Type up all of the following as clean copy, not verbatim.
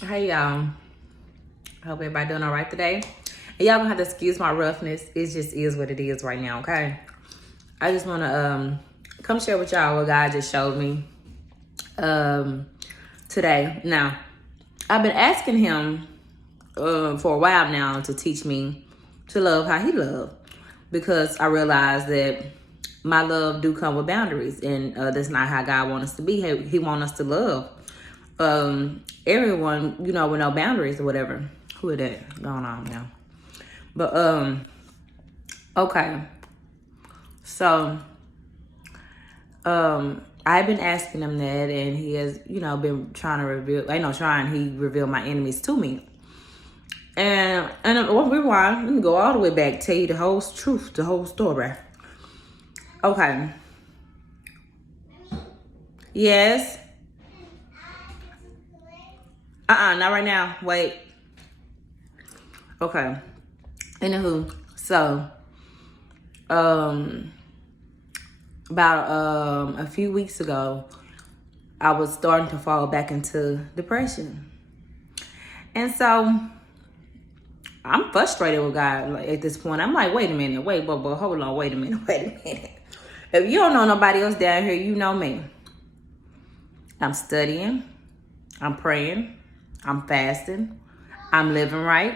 Hey y'all, hope everybody doing all right today. And y'all gonna have to excuse my roughness. It just is what it is right now, okay? I just wanna come share with y'all what God just showed me today. Now, I've been asking him for a while now to teach me to love how he loved, because I realized that my love do come with boundaries, and that's not how God wants us to be. He wants us to love everyone, with no boundaries or whatever. Who is that going on now? But okay. So I've been asking him that, and he has, been trying to he revealed my enemies to me. And rewind, let me go all the way back, tell you the whole truth, the whole story. Okay. Yes. Not right now. Wait. Okay. Anywho, so about a few weeks ago, I was starting to fall back into depression. And so I'm frustrated with God at this point. I'm like, wait a minute, hold on, wait a minute. If you don't know nobody else down here, you know me. I'm studying, I'm praying, I'm fasting, I'm living right.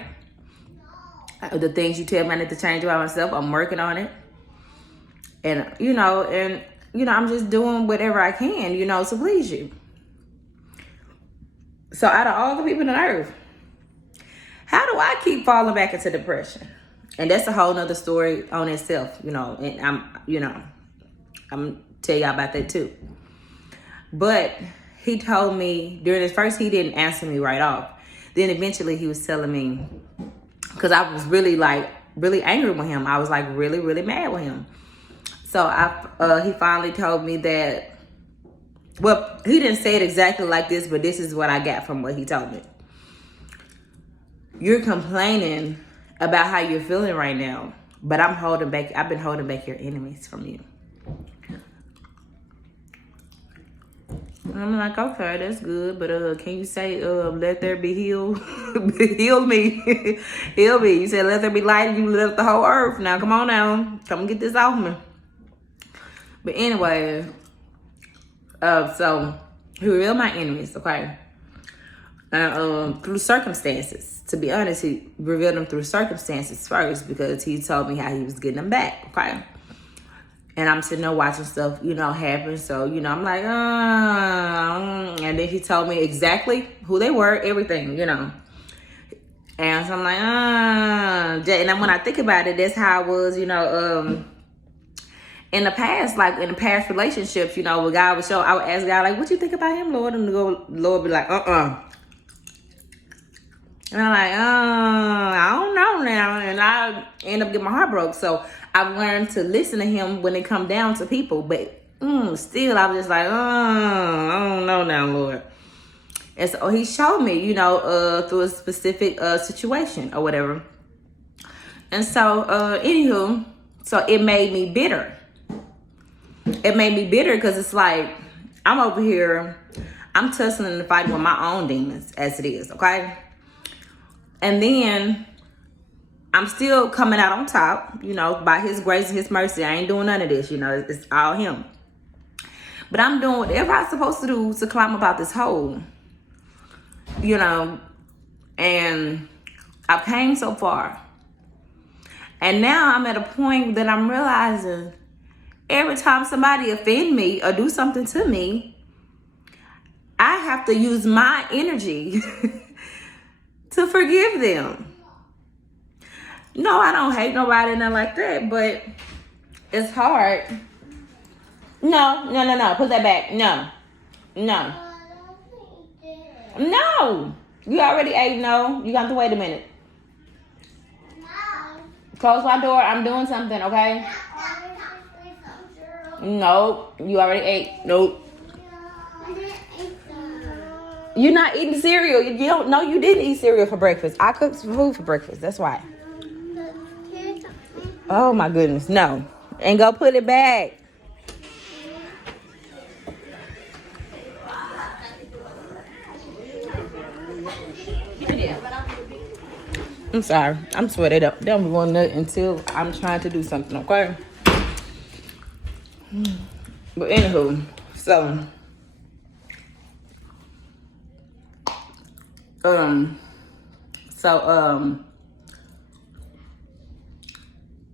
The things you tell me I need to change about myself, I'm working on it. And, I'm just doing whatever I can, to please you. So out of all the people on earth, how do I keep falling back into depression? And that's a whole nother story on itself, and I'm tell y'all about that too. But he told me during his first, he didn't answer me right off. Then eventually he was telling me, because I was really angry with him. I was really, really mad with him. So he finally told me that, well, he didn't say it exactly like this, but this is what I got from what he told me. You're complaining about how you're feeling right now, but I've been holding back your enemies from you. And I'm like, okay, that's good, but can you say, let there be healed? Heal me. Heal me. You said, let there be light, and you lit up the whole earth. Now, come on now. Come and get this off me. But anyway, so he revealed my enemies, okay? Through circumstances. To be honest, he revealed them through circumstances first, because he told me how he was getting them back, okay? And I'm sitting there watching stuff, happen. So, I'm like, and then he told me exactly who they were, everything, And so I'm like, and then when I think about it, that's how I was, in the past, in the past relationships, when God would show, I would ask God, what you think about him, Lord? And the Lord would be like, And I'm like, I don't know now. And I end up getting my heart broke. So I've learned to listen to him when it come down to people. But still, I was just like, I don't know now, Lord. And so he showed me, through a specific situation or whatever. And so, anywho, so it made me bitter. It made me bitter because it's like, I'm over here, I'm tussling and fighting with my own demons as it is, okay? And then I'm still coming out on top, by his grace and his mercy. I ain't doing none of this, it's all him. But I'm doing whatever I'm supposed to do to climb about this hole, and I've came so far. And now I'm at a point that I'm realizing every time somebody offend me or do something to me, I have to use my energy to forgive them. No, I don't hate nobody, nothing like that, but it's hard. No. Put that back. No. You already ate. No. You got to wait a minute. Close my door. I'm doing something, okay? Nope. You already ate. Nope. You're not eating cereal. You don't know you didn't eat cereal for breakfast. I cooked some food for breakfast. That's why. Oh my goodness. No. And go put it back. I'm sorry. I'm swear they don't be going nut until I'm trying to do something, okay? But anywho, so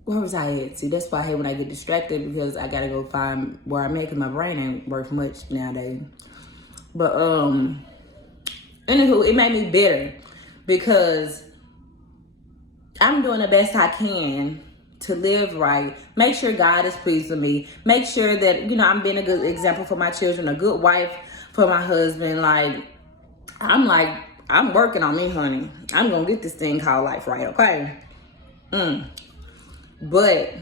where was I at? See, that's why I hate when I get distracted, because I gotta go find where I'm at, 'cause my brain ain't worth much nowadays. But anywho, it made me bitter because I'm doing the best I can to live right, make sure God is pleased with me, make sure that, you know, I'm being a good example for my children, a good wife for my husband. I'm working on me, honey. I'm gonna get this thing called life right, okay? But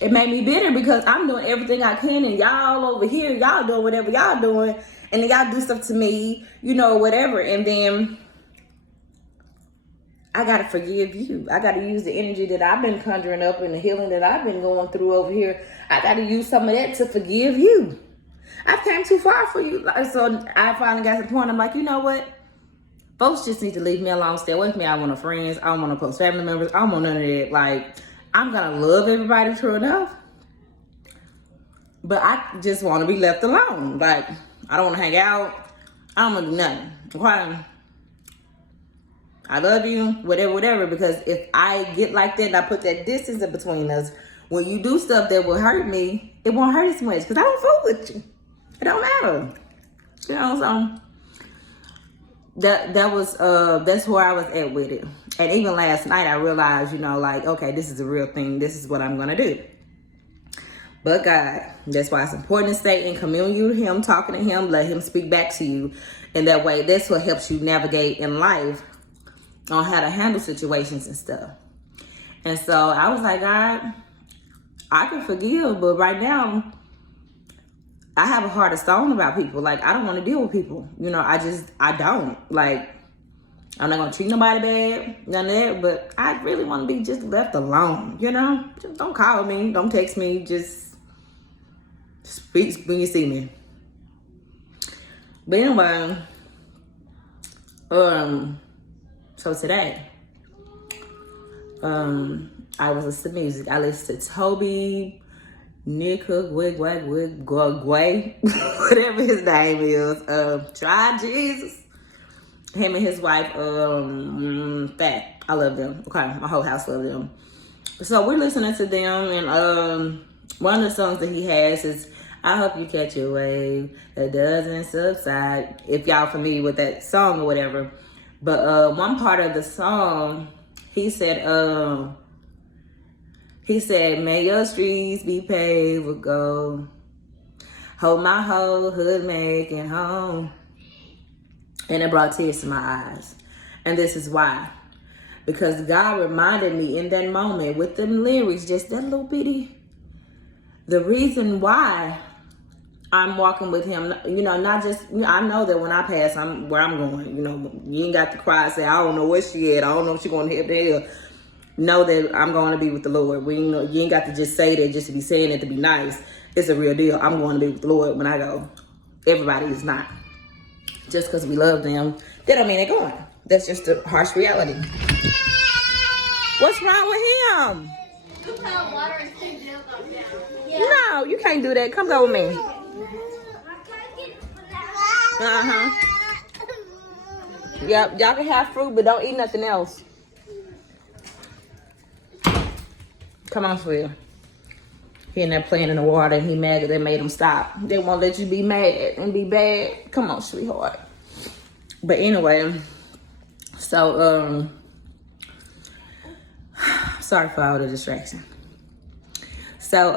it made me bitter because I'm doing everything I can, and y'all over here, y'all doing whatever y'all doing, and then y'all do stuff to me, you know, whatever, and then I gotta forgive you. I gotta use the energy that I've been conjuring up and the healing that I've been going through over here. I gotta use some of that to forgive you. I've came too far for you. So I finally got to the point, I'm like, you know what? Folks just need to leave me alone, stay away from me. I don't want no friends. I don't want no close family members. I don't want none of that. Like, I'm gonna love everybody, true enough, but I just want to be left alone. Like, I don't want to hang out. I don't want to do nothing. Okay? I love you, whatever, because if I get like that and I put that distance in between us, when you do stuff that will hurt me, it won't hurt as much, because I don't fool with you. It don't matter. You know, so that's where I was at with it. And even last night I realized, you know, like, okay, this is a real thing. This is what I'm gonna do. But God, that's why it's important to stay in communion with him, talking to him, let him speak back to you. And that way, that's what helps you navigate in life on how to handle situations and stuff. And so I was like, God, I can forgive, but right now I have a heart of stone about people. Like, I don't want to deal with people. You know, I don't. Like, I'm not going to treat nobody bad, none of that, but I really want to be just left alone, you know? Just don't call me, don't text me, just speak when you see me. But anyway, so today, I was listening to music. I listened to Toby, Nick Hook, Gway, whatever his name is. Try Jesus. Him and his wife, Fat. I love them. Okay, my whole house love them. So we're listening to them, and one of the songs that he has is "I Hope You Catch a Wave That Doesn't Subside." If y'all familiar with that song or whatever, but one part of the song, he said, "May your streets be paved with gold. Hold my whole hood making home." And it brought tears to my eyes. And this is why. Because God reminded me in that moment with them lyrics, just that little bitty, the reason why I'm walking with him, you know, not just, I know that when I pass, I'm where I'm going. You know, you ain't got to cry and say, I don't know where she at. I don't know if she's going to hit the hell. Know that I'm going to be with the Lord. You ain't got to just say that just to be saying it to be nice. It's a real deal. I'm going to be with the Lord when I go. Everybody is not. Just because we love them, that don't mean they're going. That's just the harsh reality. What's wrong with him? You put water and steam milk on down. Yeah. No, you can't do that. Come go with me. Yep, y'all can have fruit, but don't eat nothing else. Come on, Phil. He in there playing in the water, and he mad that they made him stop. They won't let you be mad and be bad. Come on, sweetheart. But anyway, so sorry for all the distraction. So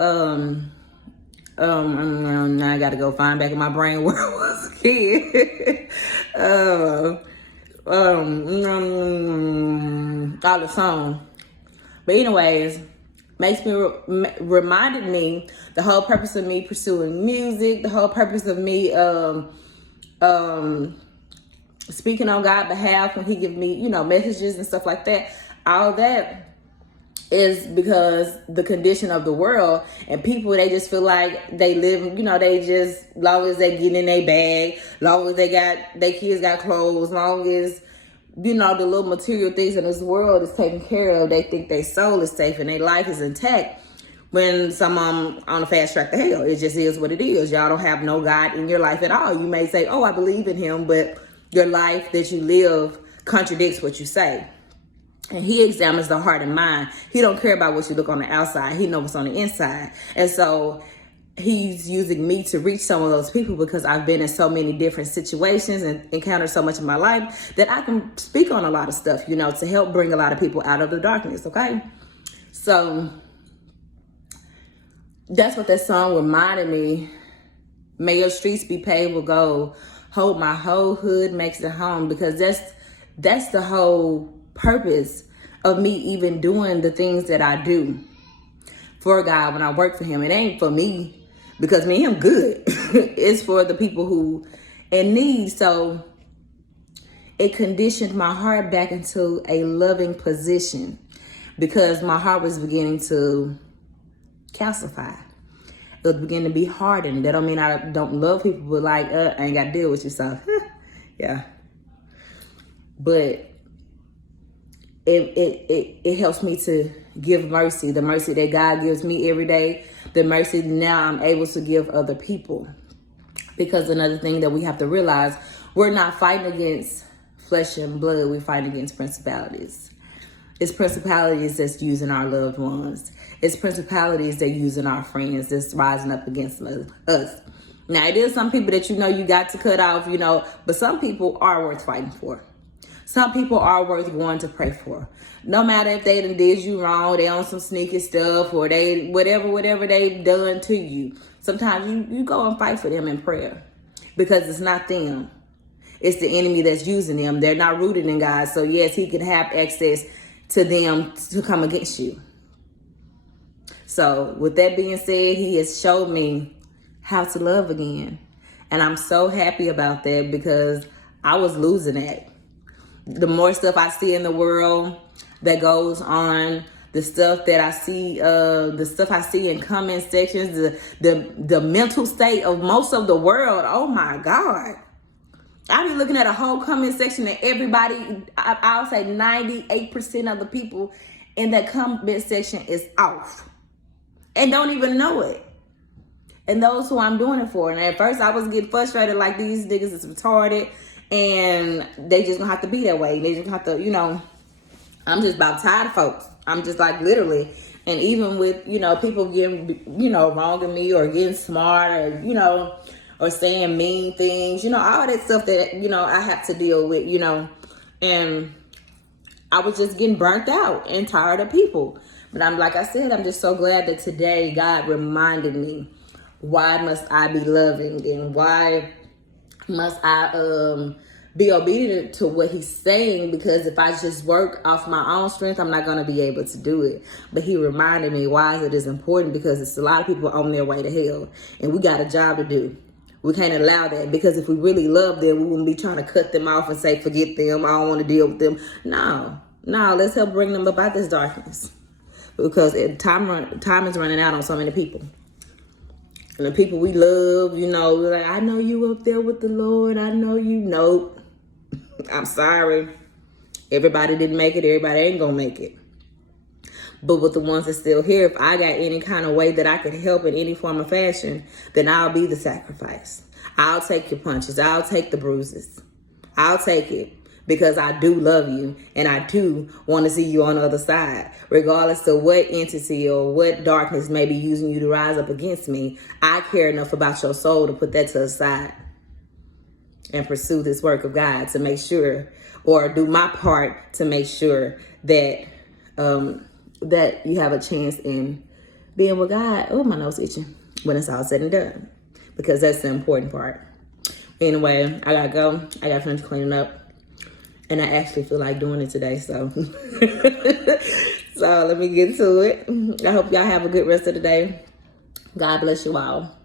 now I got to go find back in my brain where I was a kid. All the song. But anyways, reminded me the whole purpose of me pursuing music, the whole purpose of me speaking on God's behalf when he give me, you know, messages and stuff like that. All that is because the condition of the world, and people, they just feel like they live, you know, they just, long as they get in their bag, long as they got, their kids got clothes, long as you know, the little material things in this world is taken care of. They think their soul is safe and their life is intact when some on the fast track to hell. It just is what it is. Y'all don't have no God in your life at all. You may say, oh, I believe in him, but your life that you live contradicts what you say. And he examines the heart and mind. He don't care about what you look on the outside. He knows what's on the inside. And so he's using me to reach some of those people because I've been in so many different situations and encountered so much in my life that I can speak on a lot of stuff, you know, to help bring a lot of people out of the darkness, okay? So that's what that song reminded me. May your streets be paved with gold. Hold my whole hood makes it home, because that's the whole purpose of me even doing the things that I do for God when I work for him. It ain't for me, because me, I'm good. It's for the people who in need. So it conditioned my heart back into a loving position, because my heart was beginning to calcify. It was beginning to be hardened. That don't mean I don't love people, but like, I ain't got to deal with you, so yeah. But it helps me to give mercy, the mercy that God gives me every day, the mercy now I'm able to give other people. Because another thing that we have to realize, we're not fighting against flesh and blood, we're fighting against principalities. It's principalities that's using our loved ones. It's principalities that using our friends that's rising up against us. Now, it is some people that you know you got to cut off, you know, but some people are worth fighting for. Some people are worth going to pray for. No matter if they done did you wrong, they on some sneaky stuff, or they whatever they've done to you. Sometimes you go and fight for them in prayer, because it's not them. It's the enemy that's using them. They're not rooted in God. So yes, he can have access to them to come against you. So with that being said, he has showed me how to love again. And I'm so happy about that, because I was losing that. The more stuff I see in the world that goes on, the stuff that I see, in comment sections, the mental state of most of the world. Oh my God. I be looking at a whole comment section, and everybody, I'll say 98% of the people in that comment section is off and don't even know it. And those who I'm doing it for. And at first I was getting frustrated, like, these niggas is retarded and they just gonna have to be that way. They just gonna have to, you know, I'm just about tired of folks. I'm just like, literally. And even with, you know, people getting, you know, wronging me or getting smart, or, you know, or saying mean things, you know, all that stuff that, you know, I have to deal with, you know. And I was just getting burnt out and tired of people. But like I said, I'm just so glad that today God reminded me, why must I be loving, and why must I be obedient to what he's saying? Because if I just work off my own strength, I'm not going to be able to do it. But he reminded me why it is important, because it's a lot of people on their way to hell, and we got a job to do. We can't allow that, because if we really love them, we wouldn't be trying to cut them off and say, forget them, I don't want to deal with them. No, let's help bring them up out this darkness, because time is running out on so many people. And the people we love, you know, like, I know you up there with the Lord. I know you. Nope. I'm sorry. Everybody didn't make it. Everybody ain't going to make it. But with the ones that's still here, if I got any kind of way that I can help in any form of fashion, then I'll be the sacrifice. I'll take your punches. I'll take the bruises. I'll take it, because I do love you, and I do want to see you on the other side. Regardless of what entity or what darkness may be using you to rise up against me, I care enough about your soul to put that to the side and pursue this work of God to make sure, or do my part to make sure that that you have a chance in being with God. Oh, my nose itching when it's all said and done, because that's the important part. Anyway, I gotta go. I gotta finish cleaning up. And I actually feel like doing it today, so. So let me get to it. I hope y'all have a good rest of the day. God bless you all.